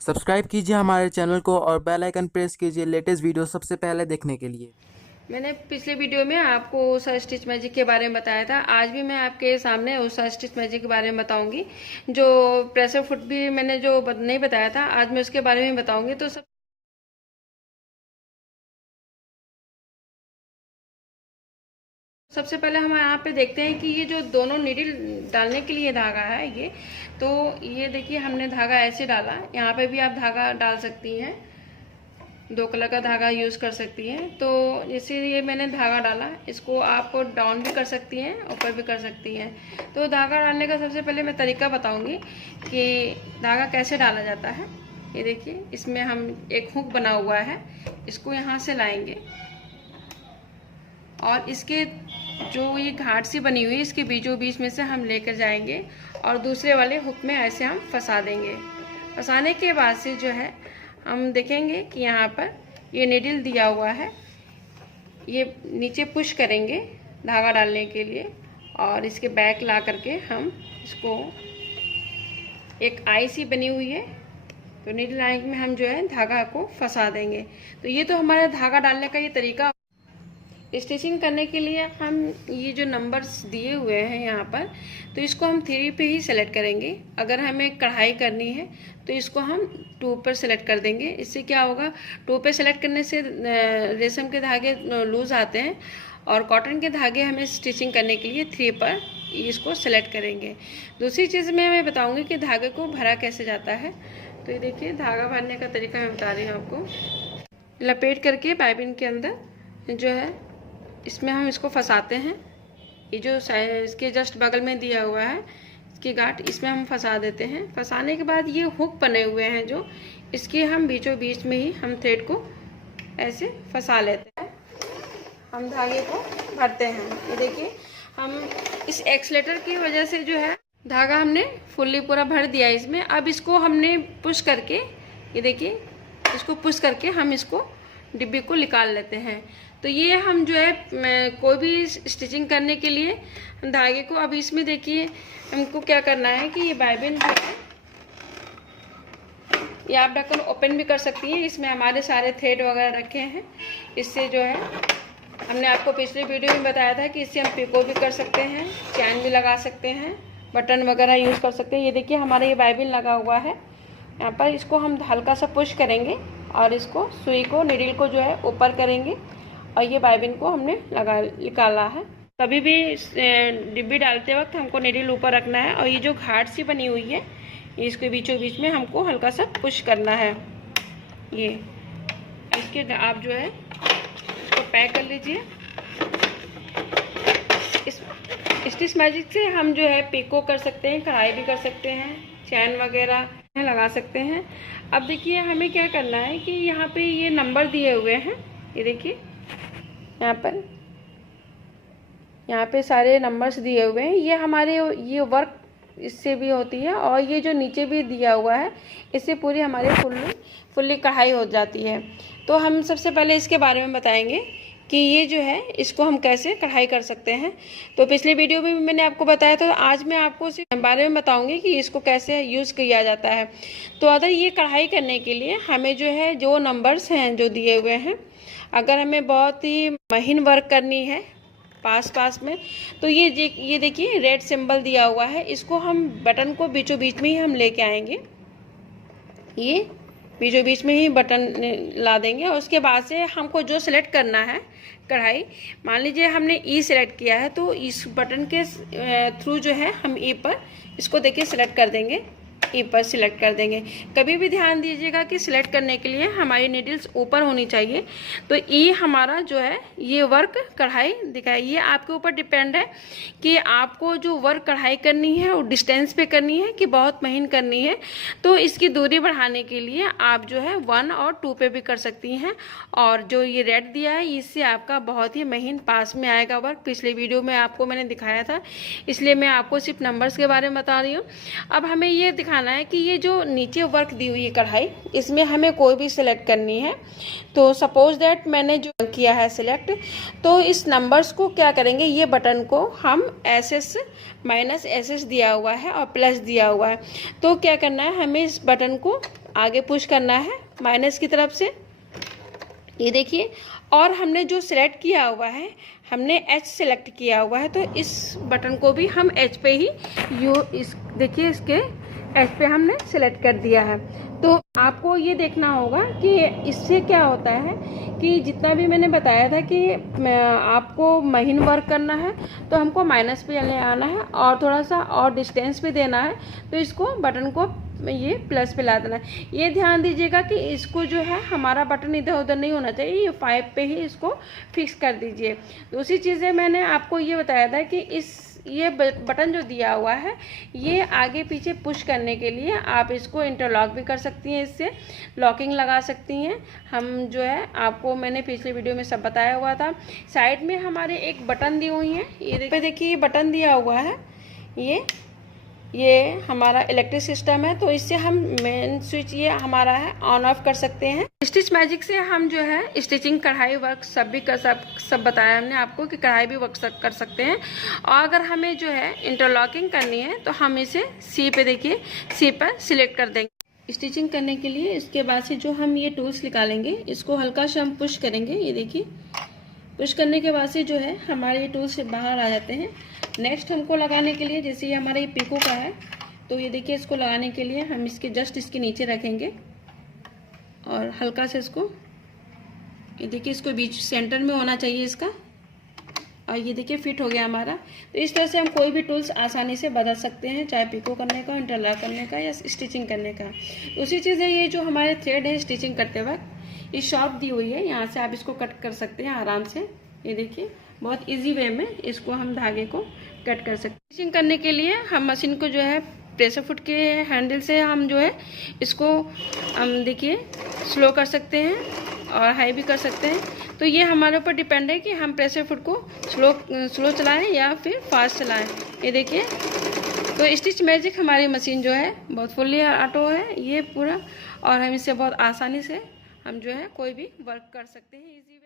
Subscribe कीजिए हमारे channel को और बेल आइकन प्रेस कीजिए लेटेस्ट वीडियो सबसे पहले देखने के लिए। मैंने पिछले वीडियो में आपको उषा स्टिच मैजिक के बारे में बताया था। आज भी मैं आपके सामने उषा स्टिच मैजिक के बारे में बताऊंगी। जो प्रेशर फुट भी मैंने जो नहीं बताया था, आज मैं उसके बारे में बताऊंगी। तो सबसे पहले हम यहाँ पे देखते हैं कि ये जो दोनों नीडल डालने के लिए धागा है ये देखिए, हमने धागा ऐसे डाला। यहाँ पे भी आप धागा डाल सकती हैं, 2 कलर का धागा यूज़ कर सकती हैं। तो जैसे ये मैंने धागा डाला, इसको आप डाउन भी कर सकती हैं, ऊपर भी कर सकती हैं। तो धागा डालने का सबसे पहले मैं तरीका बताऊंगी कि धागा कैसे डाला जाता है। ये देखिए, इसमें हम एक हुक बना हुआ है, इसको यहाँ से लाएंगे और इसके जो ये घाट सी बनी हुई है, इसके बीचों बीच में से हम लेकर जाएंगे और दूसरे वाले हुक में ऐसे हम फंसा देंगे। फंसाने के बाद से जो है हम देखेंगे कि यहाँ पर ये नीडल दिया हुआ है, ये नीचे पुश करेंगे धागा डालने के लिए और इसके बैक ला करके हम इसको, एक आई सी बनी हुई है, तो नीडल आई में हम जो है धागा को फंसा देंगे। तो ये तो हमारा धागा डालने का ये तरीका। स्टिचिंग करने के लिए हम ये जो नंबर्स दिए हुए हैं यहाँ पर, तो इसको हम 3 पे ही सेलेक्ट करेंगे। अगर हमें कढ़ाई करनी है तो इसको हम 2 पर सेलेक्ट कर देंगे। इससे क्या होगा, 2 पे सेलेक्ट करने से रेशम के धागे लूज आते हैं और कॉटन के धागे हमें स्टिचिंग करने के लिए 3 पर इसको सेलेक्ट करेंगे। दूसरी चीज़ मैं बताऊँगी कि धागे को भरा कैसे जाता है। तो ये देखिए, धागा भरने का तरीका मैं बता रही हूँ आपको। लपेट करके बाइबिन के अंदर जो है इसमें हम इसको फंसाते हैं। ये जो इसके जस्ट बगल में दिया हुआ है, इसकी गांठ, इसमें हम फंसा देते हैं। फंसाने के बाद ये हुक बने हुए हैं जो, इसके हम बीचों बीच में ही हम थ्रेड को ऐसे फंसा लेते हैं। हम धागे को भरते हैं। ये देखिए, हम इस एक्सलेटर की वजह से जो है धागा हमने फुल्ली पूरा भर दिया इसमें। अब इसको हमने पुश करके, ये देखिए, इसको पुश करके हम इसको डिब्बी को निकाल लेते हैं। तो ये हम जो है कोई भी स्टिचिंग करने के लिए धागे को, अब इसमें देखिए हमको क्या करना है कि ये बाइबिन जो है, ये आप ढक्कन ओपन भी कर सकती हैं। इसमें हमारे सारे थ्रेड वगैरह रखे हैं। इससे जो है, हमने आपको पिछले वीडियो में बताया था कि इससे हम पिको भी कर सकते हैं, चैन भी लगा सकते हैं, बटन वगैरह यूज़ कर सकते हैं। ये देखिए, हमारा ये बाइबिन लगा हुआ है यहाँ पर। इसको हम हल्का सा पुश करेंगे और इसको सुई को, नीडल को जो है ऊपर करेंगे और ये बाइबिन को हमने निकाला है। कभी भी डिब्बी डालते वक्त हमको नीडल ऊपर रखना है और ये जो घाट सी बनी हुई है, इसके बीचों बीच में हमको हल्का सा पुश करना है। ये इसके आप जो है इसको पैक कर लीजिए। इस स्टिच मैजिक से हम जो है पिको कर सकते हैं, कढ़ाई भी कर सकते हैं, चैन वगैरह लगा सकते हैं। अब देखिए, हमें क्या करना है कि यहाँ पे ये नंबर दिए हुए हैं, ये देखिए यहाँ पे सारे नंबर्स दिए हुए हैं। ये हमारे ये वर्क इससे भी होती है और ये जो नीचे भी दिया हुआ है, इससे पूरी हमारी फुल्ली कढ़ाई हो जाती है। तो हम सबसे पहले इसके बारे में बताएंगे कि ये जो है, इसको हम कैसे कढ़ाई कर सकते हैं। तो पिछले वीडियो में भी मैंने आपको बताया था, तो आज मैं आपको इस बारे में बताऊंगी कि इसको कैसे यूज़ किया जाता है। तो अगर ये कढ़ाई करने के लिए हमें जो है, जो नंबर्स हैं जो दिए हुए हैं, अगर हमें बहुत ही महीन वर्क करनी है पास में, तो ये देखिए रेड सिंबल दिया हुआ है, इसको हम बटन को बीचों बीच में ही हम लेके आएंगे। ये बीचों बीच में ही बटन ला देंगे और उसके बाद से हमको जो सिलेक्ट करना है कढ़ाई, मान लीजिए हमने ई सिलेक्ट किया है, तो इस बटन के थ्रू जो है हम ई पर इसको देखिए सिलेक्ट कर देंगे, ई पर सिलेक्ट कर देंगे। कभी भी ध्यान दीजिएगा कि सिलेक्ट करने के लिए हमारी नीडल्स ऊपर होनी चाहिए। तो ई हमारा जो है ये वर्क कढ़ाई दिखाई, ये आपके ऊपर डिपेंड है कि आपको जो वर्क कढ़ाई करनी है वो डिस्टेंस पे करनी है कि बहुत महीन करनी है। तो इसकी दूरी बढ़ाने के लिए आप जो है 1 और 2 पे भी कर सकती हैं। और जो ये रेड दिया है, इससे आपका बहुत ही महीन पास में आएगा वर्क। पिछले वीडियो में आपको मैंने दिखाया था, इसलिए मैं आपको सिर्फ नंबर्स के बारे में बता रही हूँ। अब हमें ये दिखाना है कि ये जो नीचे वर्क दी हुई है कढ़ाई, इसमें हमें कोई भी सिलेक्ट करनी है। तो सपोज दैट मैंने जो किया है सिलेक्ट, तो इस नंबर्स को क्या करेंगे, ये बटन को हम SS माइनस SS दिया हुआ है और प्लस दिया हुआ है, तो क्या करना है, हमें इस बटन को आगे पुश करना है माइनस की तरफ से, ये देखिए। और हमने जो सिलेक्ट किया हुआ है, हमने H सिलेक्ट किया हुआ है, तो इस बटन को भी हम H पे ही देखिए इसके H पे हमने सिलेक्ट कर दिया है। तो आपको ये देखना होगा कि इससे क्या होता है कि जितना भी मैंने बताया था कि आपको महीन वर्क करना है तो हमको माइनस पे ले आना है और थोड़ा सा और डिस्टेंस भी देना है, तो इसको बटन को ये प्लस पे ला देना है। ये ध्यान दीजिएगा कि इसको जो है हमारा बटन इधर उधर नहीं होना चाहिए, ये 5 पे ही इसको फिक्स कर दीजिए। दूसरी चीज़ें मैंने आपको ये बताया था कि ये बटन जो दिया हुआ है, ये आगे पीछे पुश करने के लिए आप इसको इंटरलॉक भी कर सकती हैं, इससे लॉकिंग लगा सकती हैं। हम जो है आपको मैंने पिछले वीडियो में सब बताया हुआ था। साइड में हमारे एक बटन दी हुई है, ये देखिए ये बटन दिया हुआ है, ये हमारा इलेक्ट्रिक सिस्टम है, तो इससे हम मेन स्विच ये हमारा है ऑन ऑफ कर सकते हैं। स्टिच मैजिक से हम जो है स्टिचिंग, कढ़ाई वर्क सब भी सब बताया हमने आपको कि कढ़ाई भी वर्क कर सकते हैं। और अगर हमें जो है इंटरलॉकिंग करनी है तो हम इसे सी पे, देखिए सी पर सिलेक्ट कर देंगे स्टिचिंग करने के लिए। इसके बाद से जो हम ये टूल्स निकालेंगे, इसको हल्का सा हम पुश करेंगे, ये देखिए। पुश करने के बाद से जो है हमारे ये टूल्स से बाहर आ जाते हैं। नेक्स्ट हमको लगाने के लिए, जैसे ये हमारा ये पिको का है, तो ये देखिए इसको लगाने के लिए हम इसके जस्ट इसके नीचे रखेंगे और हल्का से इसको, ये देखिए इसको बीच सेंटर में होना चाहिए इसका, और ये देखिए फिट हो गया हमारा। तो इस तरह से हम कोई भी टूल्स आसानी से बदल सकते हैं, चाहे पिको करने का, इंटरलॉक करने का या स्टिचिंग करने का। दूसरी चीज़ है ये जो हमारे थ्रेड है स्टिचिंग करते वक्त, ये शॉर्प दी हुई है, यहाँ से आप इसको कट कर सकते हैं आराम से। ये देखिए बहुत इजी वे में इसको हम धागे को कट कर सकते हैं। स्टिचिंग करने के लिए हम मशीन को जो है प्रेशर फुट के हैंडल से हम जो है इसको हम देखिए स्लो कर सकते हैं और हाई भी कर सकते हैं। तो ये हमारे ऊपर डिपेंड है कि हम प्रेशर फुट को स्लो चलाएं या फिर फास्ट चलाएं। ये देखिए, तो स्टिच मैजिक हमारी मशीन जो है बहुत फुल्ली ऑटो है ये पूरा, और हम इससे बहुत आसानी से हम जो है कोई भी वर्क कर सकते हैं इजी।